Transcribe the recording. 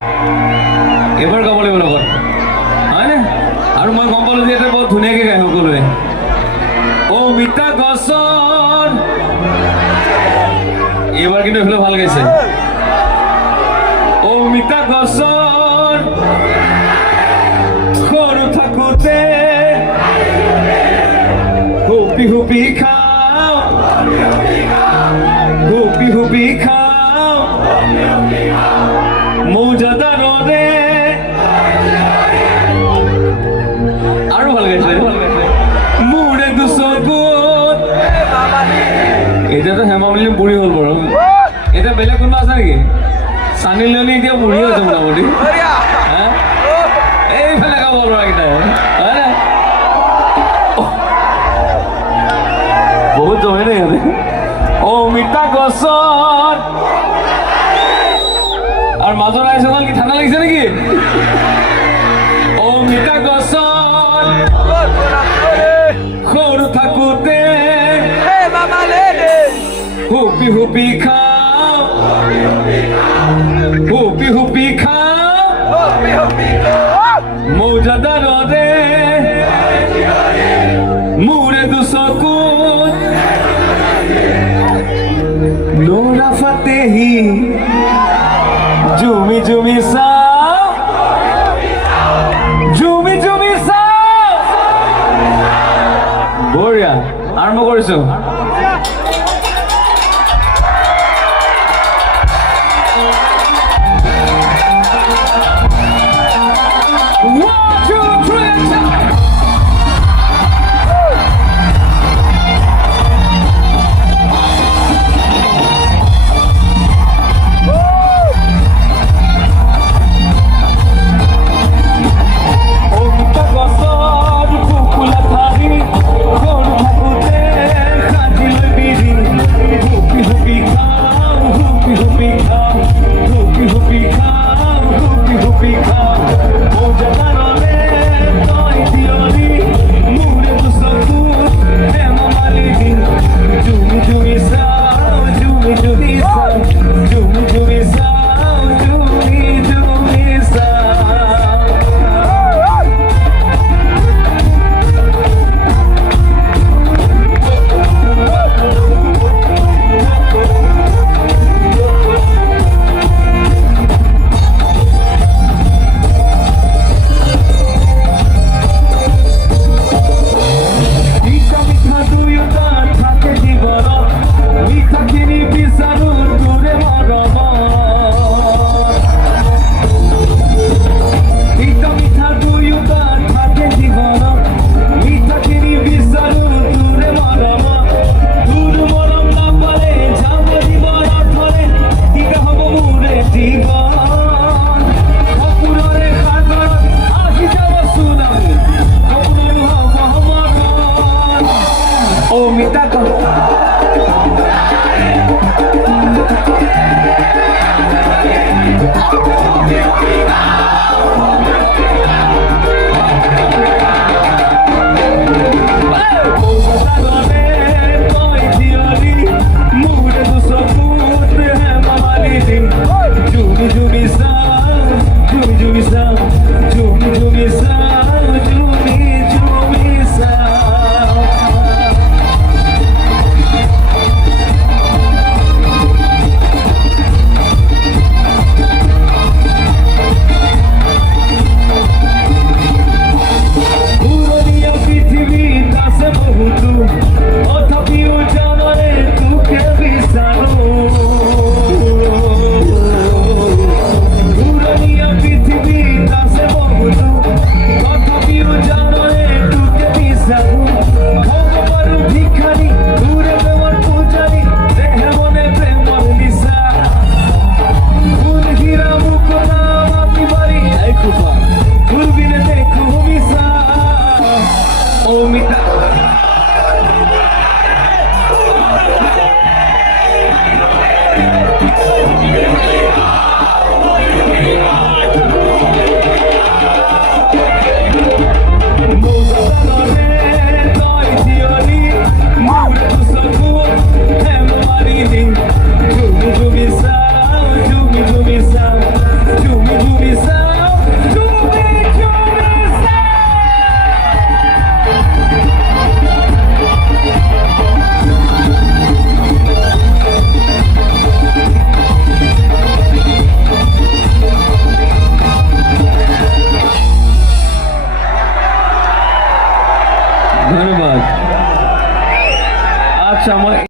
এবাৰ গাব লাগিব লগত হয়নে আৰু মই গম পালো যে এটা বহুত ধুনীয়াকৈ গায় সকলোৱে অমিতা গছৰ এইবাৰ কিন্তু এইফালে ভাল গাইছে অমিতা গছৰ সৰু থাকোঁতে হুপি হুপি খাওঁ হুপি হুপি খাওঁ মৌজাদাৰৰে আৰু ভাল গাইছে মোৰে দুচকুত এতিয়াতো হেমা মালিনী বুঢ়ী হ'ল বাৰু এতিয়া বেলেগ কোনোবা আছে নেকি চানি লিয়নি এতিয়া বুঢ়ী হৈছে মোটামুটি এইফালে গাব ল'ৰাকেইটাই হয়নে বহুত জমে দেই সিহঁতে অমিতা গছত আর মাজৰ আইসল কি ঠান্ডা লাগিছে নাকি অমিতা গছত সৰু থাকোঁতে হুপি হুপি খাওঁ হুপি হুপি খাওঁ মৌজাদাৰৰে মোৰে দুচকুত নোৰা ফাতেহি জুমি জুমি চাও জুমি জুমি চাও বঢ়িয়া আৰম্ভ কৰিছো অমিতা গছ